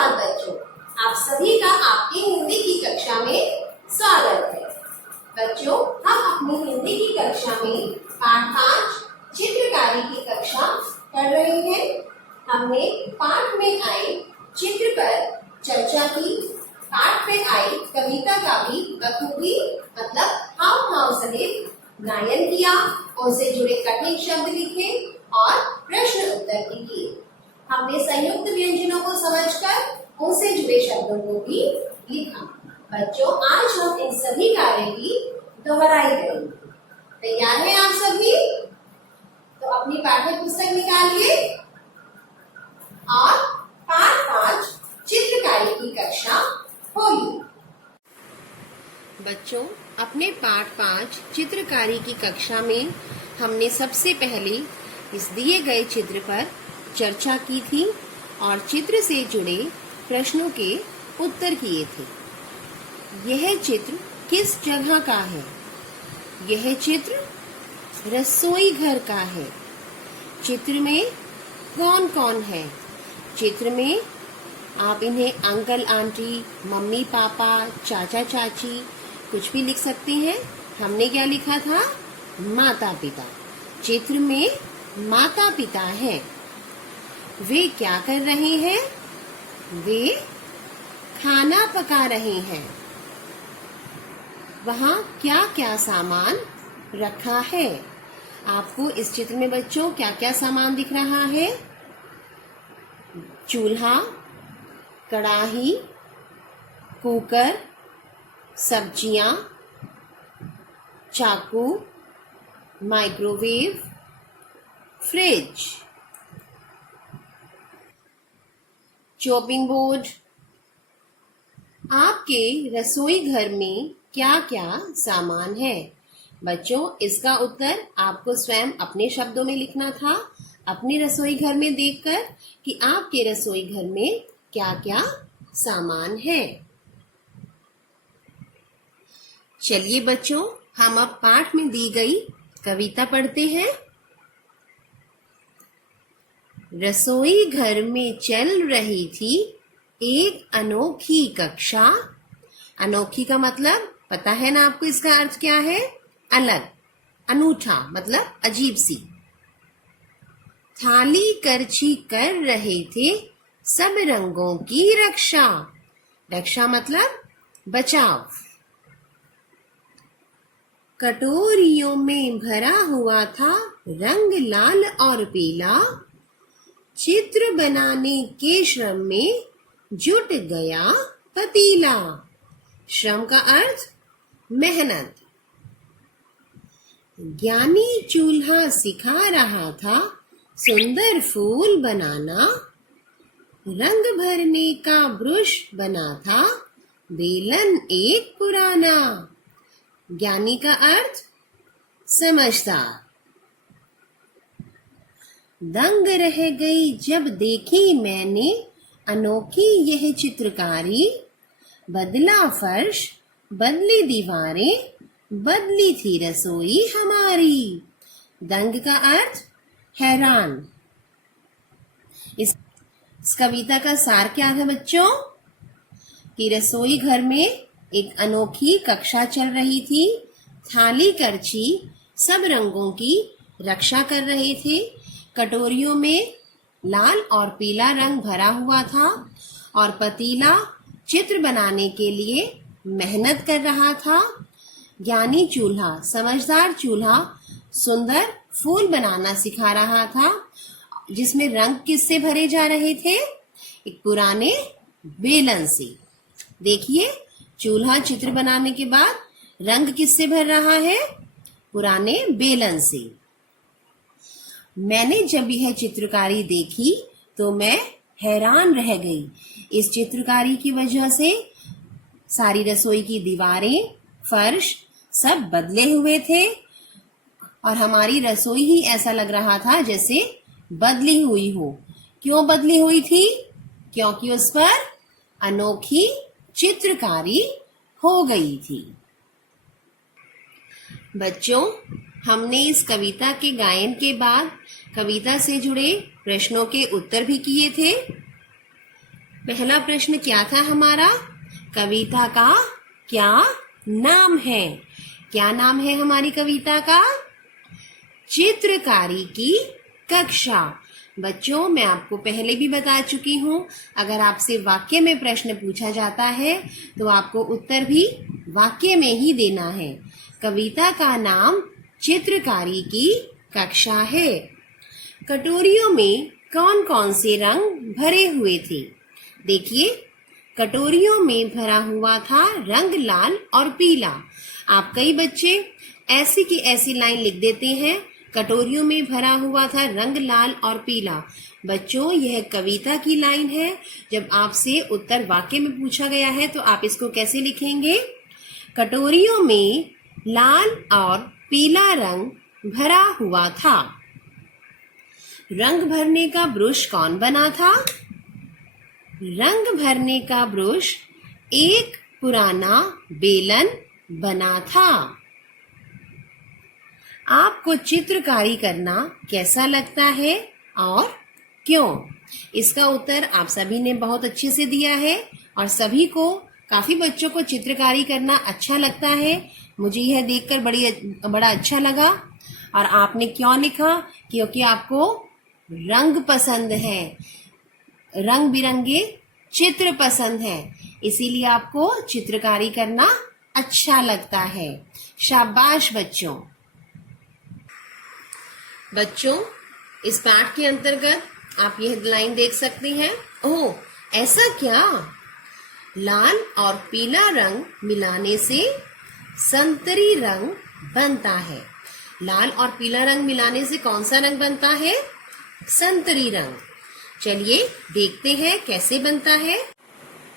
सुप्रभात बच्चों, आप सभी का आपकी हिंदी की कक्षा में स्वागत है। बच्चों, हम अपनी हिंदी की कक्षा में पाठ 5 चित्रकारी की कक्षा कर रहे हैं। हमने पाठ में आए चित्र पर चर्चा की, पाठ में आई कविता का भी बखूबी मतलब हाव सहित गायन किया, उनसे जुड़े कठिन शब्द लिखे और प्रश्न उत्तर भी किए। हमने संयुक्त व्यंजनों को समझकर उनसे जुड़े शब्दों को भी लिखा। बच्चों, आज हम इन सभी कार्य की दोहराई करेंगे। तैयार हैं आप सभी? तो अपनी पाठ्य पुस्तक निकालिए और पाठ 5 चित्रकारी की कक्षा खोलिए। बच्चों, अपने पाठ 5 चित्रकारी की कक्षा में हमने सबसे पहले इस दिए गए चित्र पर चर्चा की थी और चित्र से जुड़े प्रश्नों के उत्तर किए थे। यह चित्र किस जगह का है? यह चित्र रसोई घर का है। चित्र में कौन कौन है? चित्र में आप इन्हें अंकल आंटी, मम्मी पापा, चाचा चाची कुछ भी लिख सकते हैं। हमने क्या लिखा था? माता पिता। चित्र में माता पिता हैं। वे क्या कर रहे हैं? वे खाना पका रहे हैं। वहाँ क्या क्या सामान रखा है? आपको इस चित्र में बच्चों क्या क्या सामान दिख रहा है? चूल्हा, कढ़ाई, कुकर, सब्जियां, चाकू, माइक्रोवेव, फ्रिज, चॉपिंग बोर्ड। आपके रसोई घर में क्या क्या सामान है? बच्चों, इसका उत्तर आपको स्वयं अपने शब्दों में लिखना था, अपने रसोई घर में देखकर कि आपके रसोई घर में क्या क्या सामान है। चलिए बच्चों, हम अब पाठ में दी गई कविता पढ़ते हैं। रसोई घर में चल रही थी एक अनोखी कक्षा। अनोखी का मतलब पता है ना आपको? इसका अर्थ क्या है? अलग, अनूठा मतलब अजीब सी। थाली करछी कर रहे थे सब रंगों की रक्षा। रक्षा मतलब बचाव। कटोरियों में भरा हुआ था रंग लाल और पीला। चित्र बनाने के श्रम में जुट गया पतीला। श्रम का अर्थ मेहनत। ज्ञानी चूल्हा सिखा रहा था सुंदर फूल बनाना। रंग भरने का ब्रश बना था बेलन एक पुराना। ज्ञानी का अर्थ समझदार। दंग रह गई जब देखी मैंने अनोखी यह चित्रकारी। बदला फर्श, बदली दीवारें, बदली थी रसोई हमारी। दंग का अर्थ हैरान। इस कविता का सार क्या था बच्चों? कि रसोई घर में एक अनोखी कक्षा चल रही थी। थाली करछी सब रंगों की रक्षा कर रहे थे। कटोरियों में लाल और पीला रंग भरा हुआ था और पतीला चित्र बनाने के लिए मेहनत कर रहा था। ज्ञानी चूल्हा, समझदार चूल्हा सुंदर फूल बनाना सिखा रहा था, जिसमें रंग किससे भरे जा रहे थे? एक पुराने बेलन से। देखिए, चूल्हा चित्र बनाने के बाद रंग किससे भर रहा है? पुराने बेलन से। मैंने जब यह चित्रकारी देखी तो मैं हैरान रह गई। इस चित्रकारी की वजह से सारी रसोई की दीवारें, फर्श सब बदले हुए थे और हमारी रसोई ही ऐसा लग रहा था जैसे बदली हुई हो। क्यों बदली हुई थी? क्योंकि उस पर अनोखी चित्रकारी हो गई थी। बच्चों, हमने इस कविता के गायन के बाद कविता से जुड़े प्रश्नों के उत्तर भी किए थे। पहला प्रश्न क्या था हमारा? कविता का क्या नाम है? क्या नाम है हमारी कविता का? चित्रकारी की कक्षा। बच्चों, मैं आपको पहले भी बता चुकी हूँ, अगर आपसे वाक्य में प्रश्न पूछा जाता है तो आपको उत्तर भी वाक्य में ही देना है। कविता का नाम चित्रकारी की कक्षा है। कटोरियों में कौन कौन से रंग भरे हुए थे? देखिए, कटोरियों में भरा हुआ था रंग लाल और पीला। आप कई बच्चे ऐसी की ऐसी लाइन लिख देते हैं, कटोरियों में भरा हुआ था रंग लाल और पीला। बच्चों, यह कविता की लाइन है। जब आपसे उत्तर वाक्य में पूछा गया है तो आप इसको कैसे लिखेंगे? कटोरियों में लाल और पीला रंग भरा हुआ था। रंग भरने का ब्रश कौन बना था? रंग भरने का ब्रश एक पुराना बेलन बना था। आपको चित्रकारी करना कैसा लगता है और क्यों? इसका उत्तर आप सभी ने बहुत अच्छे से दिया है और सभी को, काफी बच्चों को चित्रकारी करना अच्छा लगता है। मुझे यह देखकर बड़ा अच्छा लगा। और आपने क्यों लिखा? क्योंकि आपको रंग पसंद है, रंग बिरंगे चित्र पसंद है, इसीलिए आपको चित्रकारी करना अच्छा लगता है। शाबाश बच्चों। बच्चों, इस पाठ के अंतर्गत आप यह लाइन देख सकते हैं। ओह, ऐसा क्या? लाल और पीला रंग मिलाने से संतरी रंग बनता है। लाल और पीला रंग मिलाने से कौन सा रंग बनता है? संतरी रंग। चलिए देखते हैं कैसे बनता है।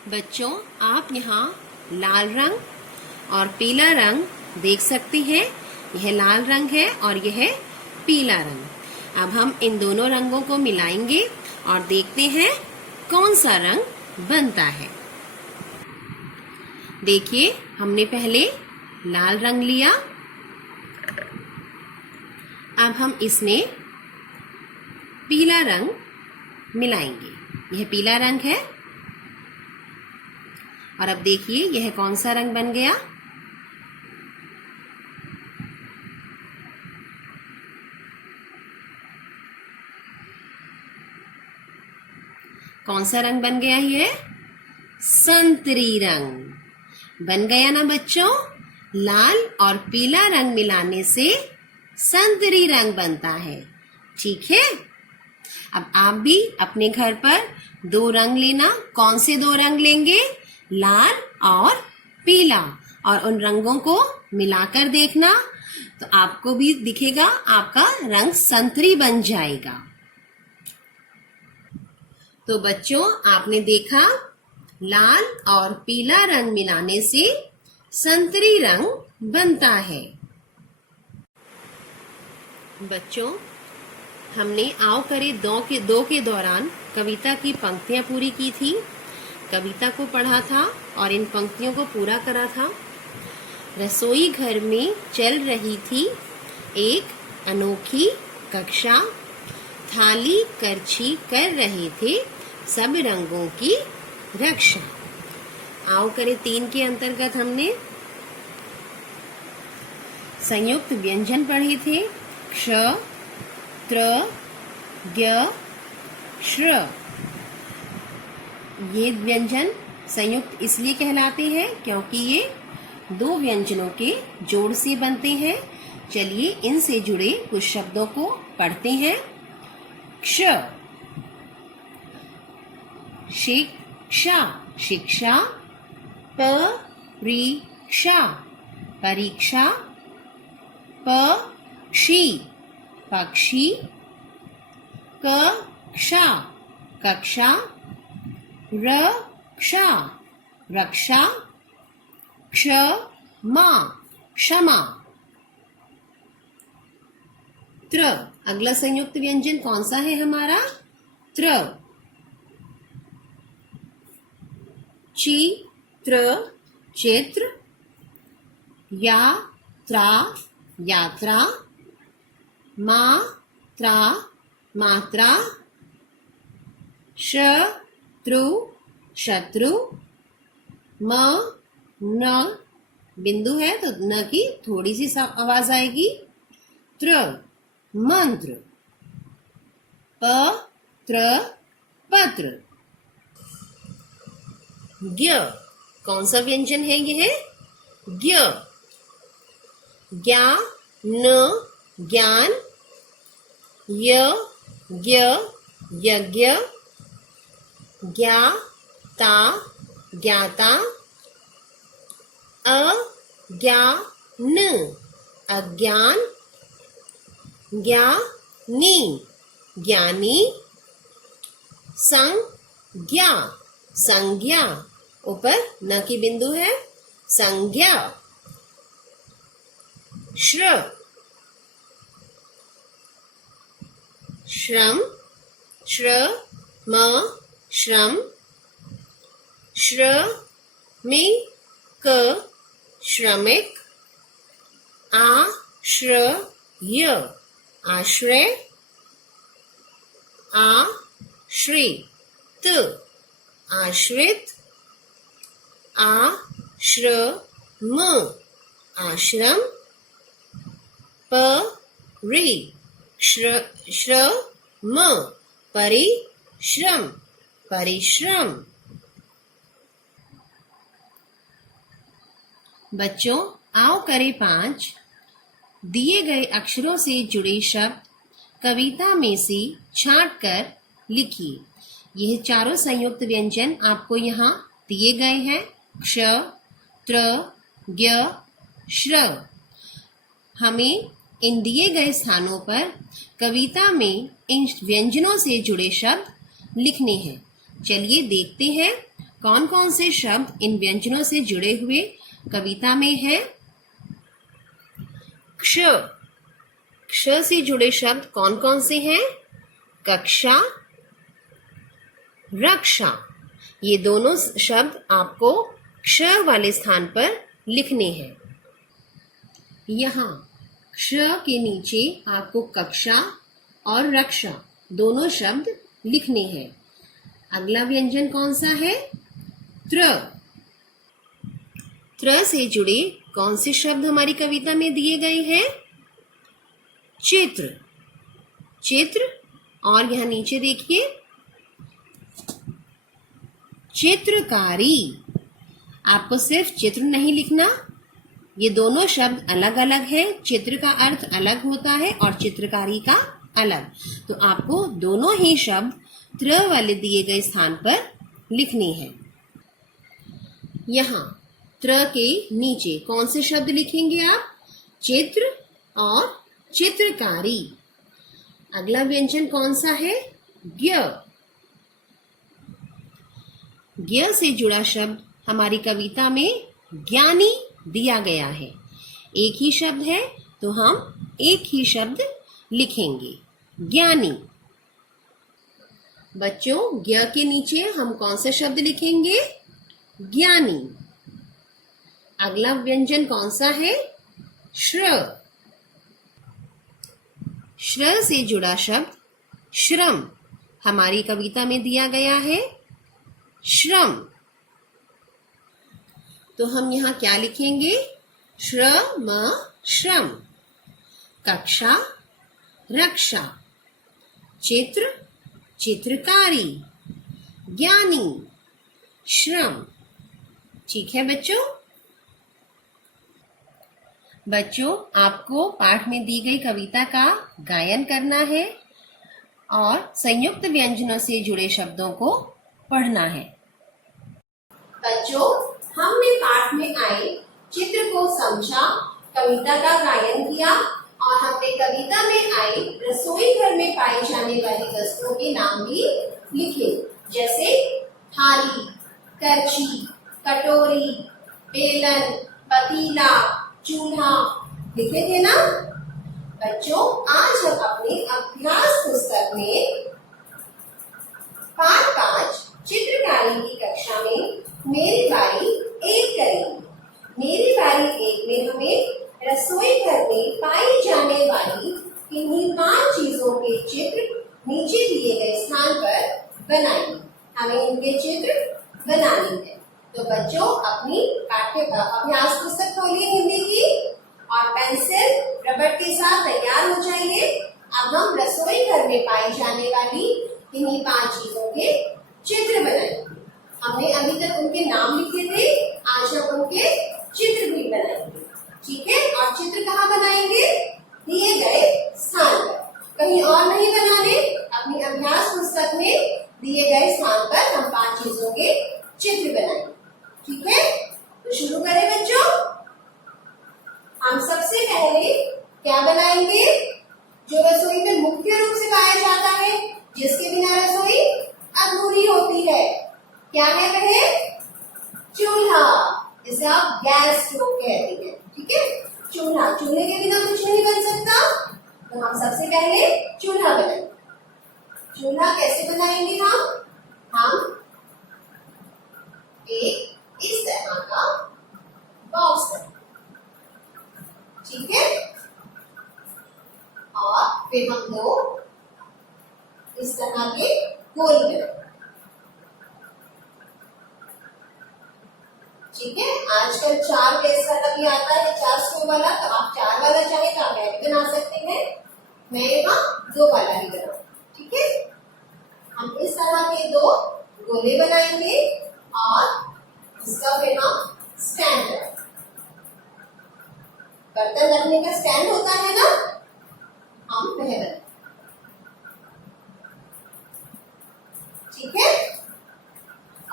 बच्चों, आप यहाँ लाल रंग और पीला रंग देख सकते हैं। यह लाल रंग है और यह पीला रंग। अब हम इन दोनों रंगों को मिलाएंगे और देखते हैं कौन सा रंग बनता है। देखिए, हमने पहले लाल रंग लिया, अब हम इसमें पीला रंग मिलाएंगे। यह पीला रंग है और अब देखिए यह कौन सा रंग बन गया? कौन सा रंग बन गया? ये संतरी रंग बन गया ना बच्चों। लाल और पीला रंग मिलाने से संतरी रंग बनता है। ठीक है, अब आप भी अपने घर पर दो रंग लेना। कौन से दो रंग लेंगे? लाल और पीला, और उन रंगों को मिलाकर देखना तो आपको भी दिखेगा, आपका रंग संतरी बन जाएगा। तो बच्चों, आपने देखा लाल और पीला रंग मिलाने से संतरी रंग बनता है। बच्चों, हमने आओ करे दो के दौरान कविता की पंक्तियां पूरी की थी, कविता को पढ़ा था और इन पंक्तियों को पूरा करा था। रसोई घर में चल रही थी एक अनोखी कक्षा, थाली करछी कर रहे थे सब रंगों की रक्षा। आओ करे 3 के अंतर्गत हमने संयुक्त व्यंजन पढ़े थे। क्ष, त्र, ज्ञ, श्र। ये व्यंजन संयुक्त इसलिए कहलाते हैं क्योंकि ये 2 व्यंजनों के जोड़ से बनते हैं। चलिए इनसे जुड़े कुछ शब्दों को पढ़ते हैं। क्ष, शिक्षा, शिक्षा। परीक्षा, परीक्षा। पक्षी, पक्षी। कक्षा, कक्षा। रक्षा, रक्षा। क्षमा, क्षमा। त्र, अगला संयुक्त व्यंजन कौन सा है हमारा? त्र। चित्र, चित्र। यात्रा, यात्रा। मात्रा, मात्रा। शत्रु, शत्रु, म न बिंदु है तो न की थोड़ी सी आवाज आएगी। त्र मंत्र, प त्र पत्र। ज्ञ कौन सा व्यंजन है यह? ज्ञ, ज्ञा न ज्ञान, य ज्ञ यज्ञ, ज्ञा ता ज्ञाता, अज्ञान अज्ञान, ज्ञानी ज्ञानी, संज्ञा संज्ञा ऊपर न की बिंदु है, संज्ञा। श्र श्रम, श्रम श्रम, श्रमिक श्रमिक, आश्रय आश्रय, आश्रित आश्रित, आश्रम आश्रम, परिश्रम परिश्रम परिश्रम। बच्चों आओ करें 5 दिए गए अक्षरों से जुड़े शब्द कविता में से छांटकर लिखिए। यह चारों संयुक्त व्यंजन आपको यहाँ दिए गए हैं, क्ष, त्र, ज्ञ, श्र। हमें इन दिए गए स्थानों पर कविता में इन व्यंजनों से जुड़े शब्द लिखने हैं। चलिए देखते हैं कौन कौन से शब्द इन व्यंजनों से जुड़े हुए कविता में हैं। क्ष, क्ष से जुड़े शब्द कौन कौन से हैं? कक्षा, रक्षा। ये दोनों शब्द आपको क्ष वाले स्थान पर लिखने हैं। यहाँ क्ष के नीचे आपको कक्षा और रक्षा दोनों शब्द लिखने हैं। अगला व्यंजन कौन सा है? त्र। त्र से जुड़े कौन से शब्द हमारी कविता में दिए गए हैं? चित्र, चित्र। और यहाँ नीचे देखिए चित्रकारी। आपको सिर्फ चित्र नहीं लिखना, ये दोनों शब्द अलग अलग है। चित्र का अर्थ अलग होता है और चित्रकारी का अलग। तो आपको दोनों ही शब्द त्र वाले दिए गए स्थान पर लिखने हैं। यहाँ त्र के नीचे कौन से शब्द लिखेंगे आप? चित्र और चित्रकारी। अगला व्यंजन कौन सा है? ज्ञ। ज्ञ से जुड़ा शब्द हमारी कविता में ज्ञानी दिया गया है। एक ही शब्द है तो हम एक ही शब्द लिखेंगे, ज्ञानी। बच्चों ज्ञ के नीचे हम कौन सा शब्द लिखेंगे? ज्ञानी। अगला व्यंजन कौन सा है? श्र। श्र से जुड़ा शब्द श्रम हमारी कविता में दिया गया है, श्रम। तो हम यहाँ क्या लिखेंगे? श्रम श्रम। कक्षा, रक्षा। चित्र, चित्रकारी। ज्ञानी, श्रम। ठीक है बच्चों? बच्चों आपको पाठ में दी गई कविता का गायन करना है और संयुक्त व्यंजनों से जुड़े शब्दों को पढ़ना है। बच्चों हमने पाठ में आए चित्र को समझा, कविता का गायन किया और हमने कविता में आए रसोई घर में पाई जाने वाली वस्तुओं के नाम भी लिखे, जैसे थाली, करछी, कटोरी, बेलन, पतीला, चूल्हा। लिखे थे ना? बच्चों आज हम अपने अभ्यास पुस्तक में पाठ 5 चित्रकारी की कक्षा में मेरी बारी 1 करेंगे। मेरी बारी 1 में हमें रसोई घर में पाई जाने वाली इन्हीं 5 चीजों के चित्र नीचे दिए गए स्थान पर बनाएंगे। हमें इनके चित्र बनानी है। तो बच्चों अपनी पाठ्य अभ्यास पुस्तक खोलिए हिंदी की और पेंसिल रबड़ के साथ तैयार हो जाइए। अब हम रसोई घर में पाई जाने वाली इन्हीं 5 चीजों के चित्र बनाएंगे। हमने अभी तक उनके नाम लिखे थे, आज हम उनके चित्र भी बनाएंगे। ठीक है, और चित्र कहाँ बनाएंगे? दिए गए स्थान पर, कहीं और नहीं बनाने। अपनी अभ्यास पुस्तक में दिए गए स्थान पर हम 5 चीजों के चित्र बनाएंगे। ठीक है, तो शुरू करें बच्चों। हम सबसे पहले क्या बनाएंगे? जो रसोई में मुख्य रूप से पाया जाता है, जिसके बिना रसोई अधूरी होती है। क्या है वह? चूल्हा, जिसे आप गैस स्टोव कहते हैं। ठीक है, चूल्हा, चूल्हे के बिना कुछ नहीं बन सकता, तो हम सबसे पहले चूल्हा बनाएंगे। चूल्हा कैसे बनाएंगे हम एक इस तरह का बॉक्स बनाएंगे। ठीक है, और फिर हम 2 इस तरह के गोल बनाएंगे। ठीक है, आजकल 4 गैस वाला भी आता है, 4 स्टोव वाला, तो आप 4 वाला चाहे तो आप भी बना सकते हैं। मैं यहाँ 2 वाला ही बनाऊँ। ठीक है, हम इस तरह के 2 गोले बनाएंगे और इसका फिर हम स्टैंड बनाएंगे। बर्तन रखने का स्टैंड होता है ना, हम वह बनाएंगे। ठीक है,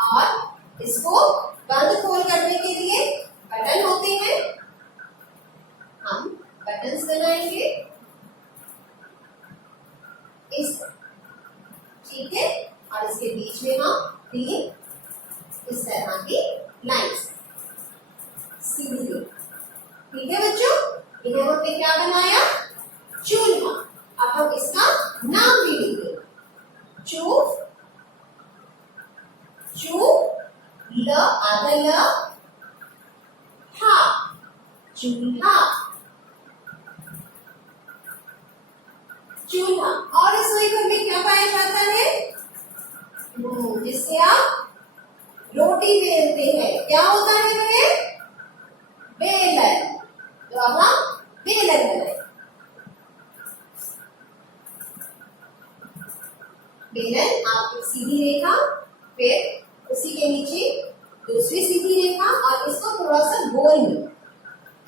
और इसको बंद खोल करने के लिए बटन होते हैं, हम बटन्स बनाएंगे इस तरह। ठीक है, और इसके बीच में हम 3 इस तरह की लाइन्स सीधी। ठीक है बच्चों, इन्हें हमने क्या बनाया? चूल्हा। अब हम इसका नाम भी लिखेंगे। ल आधा ल हा, चूल्हा। चूल्हा। और रसोई घर में क्या पाया जाता है? जिससे आप रोटी बेलते हैं, क्या होता है वह? बेलन। तो अब हम बेलन बनाएंगे। बेलन, आप एक सीधी रेखा, फिर उसी के नीचे दूसरी सीधी रेखा, और इसको थोड़ा सा गोल में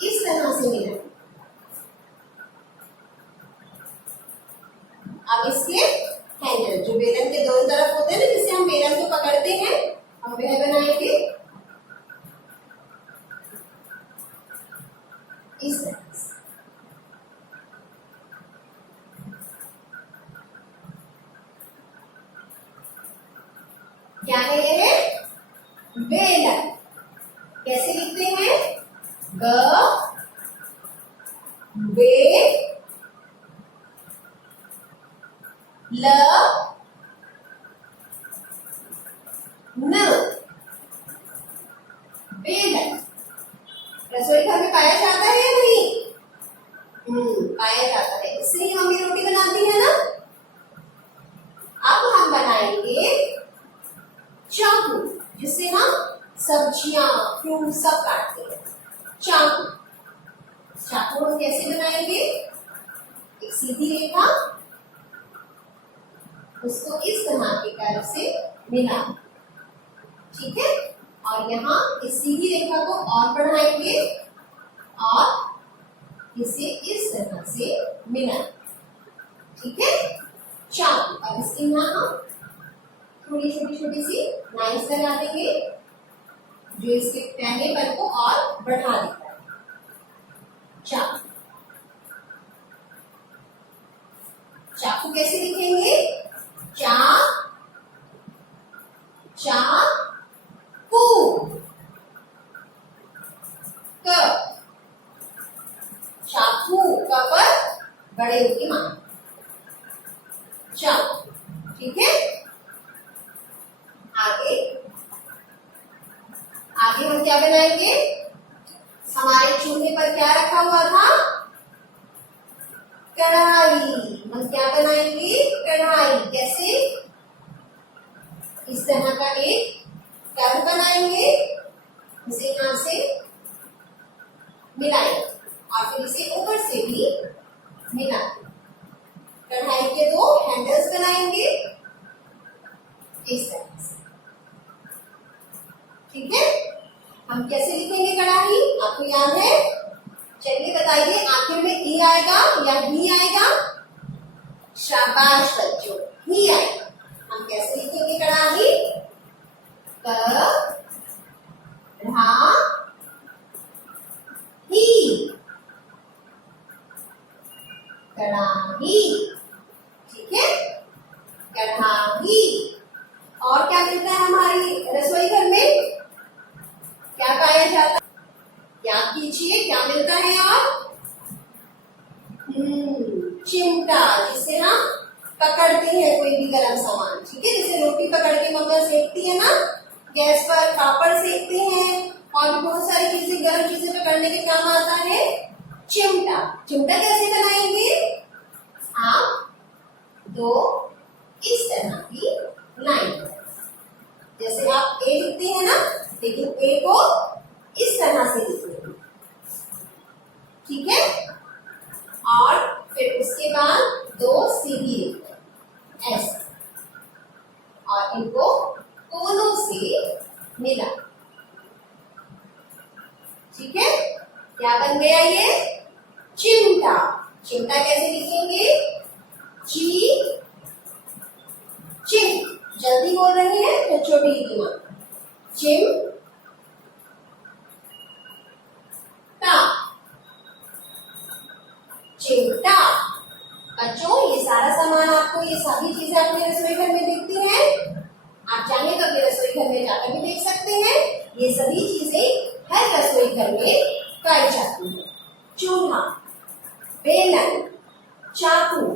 इस तरह से मिलाएं। अब इसके हैंडल, जो बेलन के दोनों तरफ होते हैं ना, जिससे हम बेलन को पकड़ते हैं, हम वह बनाएंगे इस तरह से। क्या है ये? बेलन। कैसे लिखते हैं? ब बे ल न, बेलन। रसोई घर में पाया जाता है या नहीं? पाया जाता है, इससे ही मम्मी रोटी बनाती है ना। अब हम बनाएंगे चाकू, जिससे हम सब्जियां, फ्रूट सब काटते हैं। चाकू। चाकू हम कैसे बनाएंगे? एक सीधी रेखा, उसको इस तरह की तरफ से मिला। ठीक है, और यहाँ इस सीधी रेखा को और बढ़ाएंगे और इसे इस तरह से मिला। ठीक है, चाकू। अब इसके यहाँ हम थोड़ी छोटी छोटी सी लाइन्स लगा देंगे, जो इसके पहले पल को और बढ़ा देता है। चाकू। चाकू कैसे लिखेंगे? चा चा कू, क चाकू, क पर बड़े की मान, चाकू। ठीक है, आगे आगे हम क्या बनाएंगे? हमारे चूल्हे पर क्या रखा हुआ था? कढ़ाई। हम क्या बनाएंगे? कढ़ाई। कैसे? इस तरह का एक कर्व ठीक है। हम कैसे लिखेंगे कड़ाही, आपको याद है? चलिए बताइए, आखिर में ई आएगा या ही आएगा? शाबाश बच्चों, ही आएगा। हम कैसे लिखेंगे कड़ाही? क ढ़ा ही, कड़ाही। ठीक है, कड़ाही। और क्या मिलता है हमारी रसोई घर में? क्या पाया जाता है? याद कीजिए, क्या मिलता है? और चिमटा, जिससे हम पकड़ते हैं कोई भी गर्म सामान। ठीक है, जैसे रोटी पकड़ के मम्मा सेकती है ना, गैस पर पापड़ सेकते हैं, और बहुत सारी चीजें, गर्म चीजें पकड़ने के काम आता है चिमटा। चिमटा कैसे बनाएंगे? आप दो इस तरह की लाइन, जैसे आप ए लिखते हैं ना, लेकिन ए को इस तरह से लिखेंगे। ठीक है, और फिर उसके बाद दो सीधी लिखते ऐसे, और इनको कोनों से मिला। ठीक है, क्या बन गया ये? चिमटा। चिमटा कैसे लिखेंगे? ची चिम, जल्दी बोल रहे हैं तो छोटी की मां, चिम टा, चिमटा। बच्चों, ये सारा सामान आपको, ये सभी चीजें अपने रसोई घर में दिखती हैं। आप चाहें तो अपने रसोई घर में जाकर भी देख सकते हैं। ये सभी चीजें हर रसोई घर में पाई जाती है। चूल्हा, बेलन, चाकू,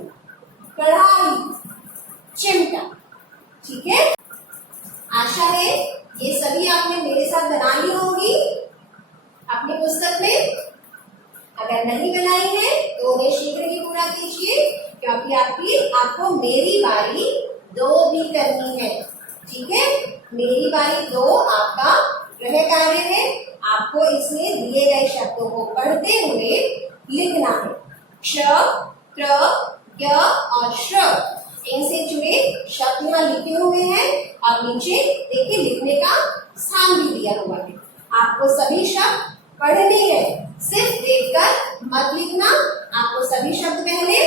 कढ़ाई, चिमटा। ठीक है, आशा है ये सभी आपने मेरे साथ बना ली होगी अपनी पुस्तक में। अगर नहीं बनाई है तो उन्हें शीघ्र ही पूरा कीजिए, क्योंकि आपको मेरी बारी 2 भी करनी है। ठीक है, मेरी बारी 2 आपका गृह कार्य है। आपको इसमें दिए गए शब्दों को पढ़ते हुए लिखना है। क्ष, त्र, य और श्र, इनसे जुड़े शब्द यहाँ लिखे हुए हैं, और नीचे देखिए लिखने का स्थान भी दिया हुआ है। आपको सभी शब्द पढ़ने हैं, सिर्फ देखकर मत लिखना। आपको सभी शब्द पहले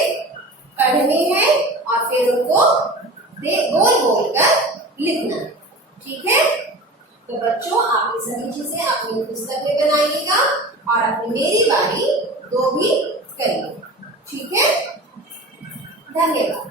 पढ़ने हैं और फिर उनको बोल बोल कर लिखना। ठीक है, तो बच्चों, आप ये सभी चीजें अपनी पुस्तक में बनाइएगा और अपनी मेरी बारी 2 भी करिए। ठीक है, धन्यवाद।